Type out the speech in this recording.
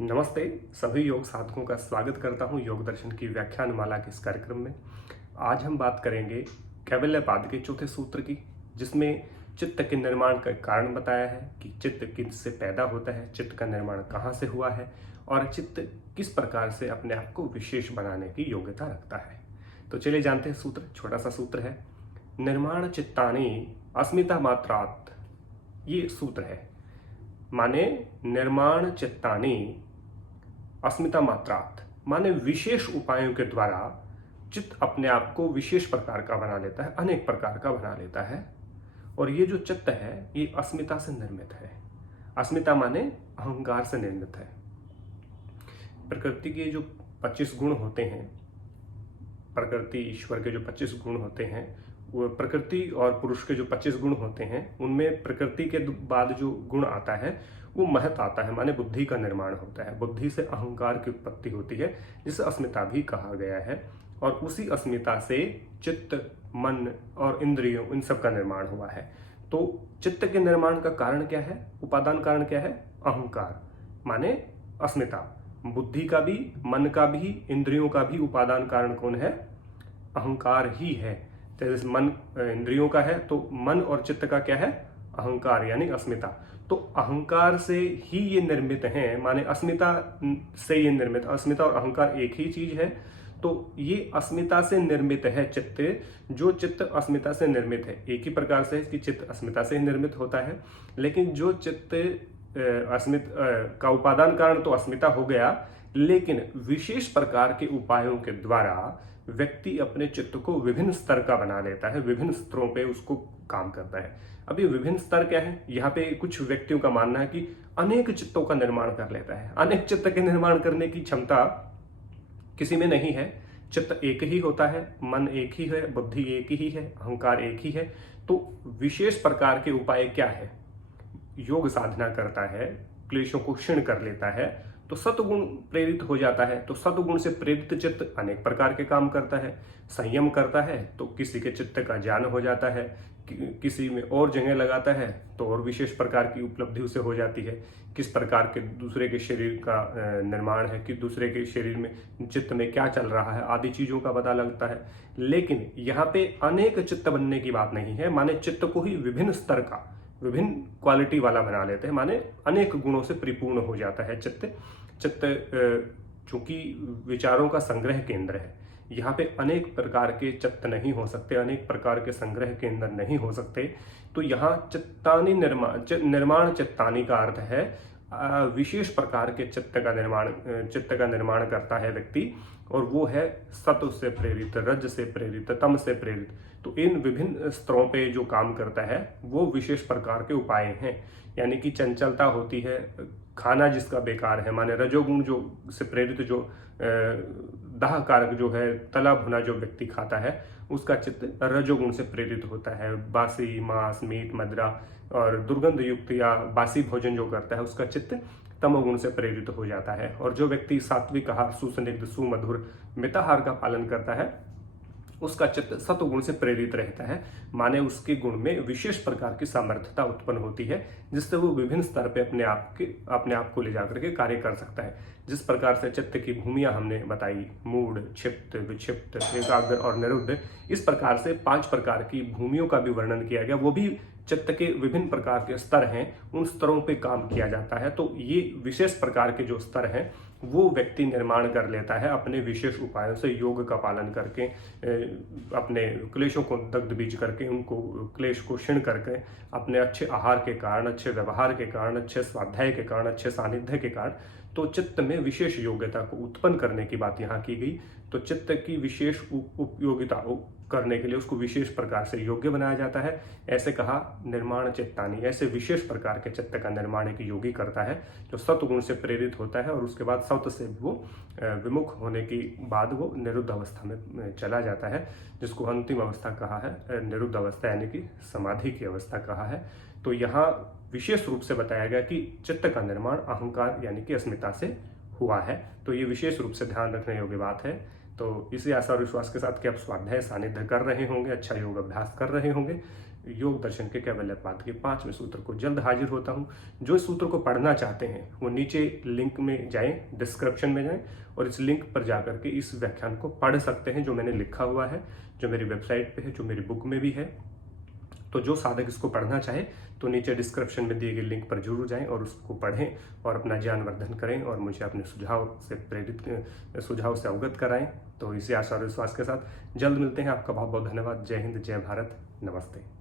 नमस्ते। सभी योग साधकों का स्वागत करता हूं योग दर्शन की व्याख्यान माला के इस कार्यक्रम में। आज हम बात करेंगे कैवल्यपाद के चौथे सूत्र की, जिसमें चित्त के निर्माण का कारण बताया है कि चित्त किससे पैदा होता है, चित्त का निर्माण कहाँ से हुआ है और चित्त किस प्रकार से अपने आप को विशेष बनाने की योग्यता रखता है। तो चलिए जानते हैं सूत्र। छोटा सा सूत्र है, निर्माण चित्तानि अस्मिता मात्रात्। ये सूत्र है, माने निर्माण चित्तानि अस्मिता मात्रात्, माने विशेष उपायों के द्वारा चित्त अपने आप को विशेष प्रकार का बना लेता है, अनेक प्रकार का बना लेता है। और ये जो चित्त है ये अस्मिता से निर्मित है। अस्मिता माने अहंकार से निर्मित है। प्रकृति के जो 25 गुण होते हैं, प्रकृति ईश्वर के जो 25 गुण होते हैं, वो प्रकृति और पुरुष के जो 25 गुण होते हैं, उनमें प्रकृति के बाद जो गुण आता है वो महत आता है, माने बुद्धि का निर्माण होता है। बुद्धि से अहंकार की उत्पत्ति होती है, जिसे अस्मिता भी कहा गया है। और उसी अस्मिता से चित्त, मन और इंद्रियों, इन सब का निर्माण हुआ है। तो चित्त के निर्माण का कारण क्या है? उपादान कारण क्या है? अहंकार, माने अस्मिता। बुद्धि का भी, मन का भी, इंद्रियों का भी उपादान कारण कौन है? अहंकार ही है। जैसे मन इंद्रियों का है तो मन और चित्त का क्या है? अहंकार, यानी अस्मिता। तो अहंकार से ही ये निर्मित हैं, माने अस्मिता से ये निर्मित। अस्मिता और अहंकार एक ही चीज है। तो ये अस्मिता से निर्मित है चित्त। जो चित्त अस्मिता से निर्मित है, एक ही प्रकार से कि चित्त अस्मिता से निर्मित होता है, लेकिन जो चित्त अस्मित का उपादान कारण तो अस्मिता हो गया, लेकिन विशेष प्रकार के उपायों के द्वारा व्यक्ति अपने चित्त को विभिन्न स्तर का बना लेता है, विभिन्न स्तरों पे उसको काम करता है। अब ये विभिन्न स्तर क्या है? यहाँ पे कुछ व्यक्तियों का मानना है कि अनेक चित्तों का निर्माण कर लेता है। अनेक चित्त के निर्माण करने की क्षमता किसी में नहीं है। चित्त एक ही होता है, मन एक ही है, बुद्धि एक ही है, अहंकार एक ही है। तो विशेष प्रकार के उपाय क्या है? योग साधना करता है, क्लेशों को क्षीण कर लेता है, तो सतगुण प्रेरित हो जाता है। तो सतगुण से प्रेरित चित्त अनेक प्रकार के काम करता है। संयम करता है तो किसी के चित्त का ज्ञान हो जाता है, किसी में और जगह लगाता है तो और विशेष प्रकार की उपलब्धि उसे हो जाती है। किस प्रकार के दूसरे के शरीर का निर्माण है, कि दूसरे के शरीर में चित्त में क्या चल रहा है, आदि चीजों का पता लगता है। लेकिन यहाँ पे अनेक चित्त बनने की बात नहीं है, माने चित्त को ही विभिन्न स्तर का, विभिन्न क्वालिटी वाला बना लेते हैं, माने अनेक गुणों से परिपूर्ण हो जाता है चित्त। चित्त चूंकि विचारों का संग्रह केंद्र है, यहाँ पे अनेक प्रकार के चित्त नहीं हो सकते, अनेक प्रकार के संग्रह केंद्र नहीं हो सकते। तो यहाँ चित्तानि निर्माण चित्तानि का अर्थ है विशेष प्रकार के चित्त का निर्माण करता है व्यक्ति। और वो है सत्व से प्रेरित, रज से प्रेरित, तम से प्रेरित। तो इन विभिन्न स्तरों पे जो काम करता है वो विशेष प्रकार के उपाय हैं। यानी कि चंचलता होती है, खाना जिसका बेकार है, माने रजोगुण जो से प्रेरित, जो दाह कारक जो है, तला भुना जो व्यक्ति खाता है उसका चित्त रजोगुण से प्रेरित होता है। बासी मांस, मीट, मदिरा और दुर्गंध युक्त या बासी भोजन जो करता है उसका चित्त तमोगुण से प्रेरित हो जाता है। और जो व्यक्ति सात्विक आहार, सुस्निग्ध, सुमधुर, मिताहार का पालन करता है उसका चित्त सत्वगुण से प्रेरित रहता है, माने उसके गुण में विशेष प्रकार की सामर्थ्यता उत्पन्न होती है, जिससे वो विभिन्न स्तर पे अपने आप को ले जाकर के कार्य कर सकता है। जिस प्रकार से चित्त की भूमियां हमने बताई, मूढ़, क्षिप्त, विक्षिप्त, एकाग्र और निरुद्ध, इस प्रकार से 5 प्रकार की भूमियों का भी वर्णन किया गया। वो भी चित्त के विभिन्न प्रकार के स्तर हैं, उन स्तरों पे काम किया जाता है। तो ये विशेष प्रकार के जो स्तर हैं वो व्यक्ति निर्माण कर लेता है अपने विशेष उपायों से, योग का पालन करके, अपने क्लेशों को दग्ध बीज करके, उनको क्लेश को क्षीण करके, अपने अच्छे आहार के कारण, अच्छे व्यवहार के कारण, अच्छे स्वाध्याय के कारण, अच्छे सानिध्य के कारण। तो चित्त में विशेष योग्यता को उत्पन्न करने की बात यहाँ की गई। तो चित्त की विशेष उपयोगिता करने के लिए उसको विशेष प्रकार से योग्य बनाया जाता है। ऐसे कहा निर्माण चित्तानि, ऐसे विशेष प्रकार के चित्त का निर्माण एक योगी करता है जो सत्वगुण से प्रेरित होता है। और उसके बाद सत्व से वो विमुख होने के बाद वो निरुद्ध अवस्था में चला जाता है, जिसको अंतिम अवस्था कहा है, निरुद्ध अवस्था यानी कि समाधि की अवस्था कहा है। तो यहाँ विशेष रूप से बताया गया कि चित्त का निर्माण अहंकार यानी कि अस्मिता से हुआ है। तो ये विशेष रूप से ध्यान रखने योग्य बात है। तो इसी आशा और विश्वास के साथ कि आप स्वाध्याय सानिध्य कर रहे होंगे, अच्छा योग अभ्यास कर रहे होंगे। योग दर्शन के कैवल्यपाद के 5वें सूत्र को जल्द हाजिर होता हूँ। जो इस सूत्र को पढ़ना चाहते हैं वो नीचे लिंक में जाएं, डिस्क्रिप्शन में जाएं और इस लिंक पर जाकर के इस व्याख्यान को पढ़ सकते हैं, जो मैंने लिखा हुआ है, जो मेरी वेबसाइट पे है, जो मेरी बुक में भी है। तो जो साधक इसको पढ़ना चाहे तो नीचे डिस्क्रिप्शन में दिए गए लिंक पर जरूर जाएं और उसको पढ़ें और अपना ज्ञानवर्धन करें और मुझे अपने सुझाव से अवगत कराएं। तो इसी आशा और विश्वास के साथ जल्द मिलते हैं। आपका बहुत बहुत धन्यवाद। जय हिंद, जय भारत, नमस्ते।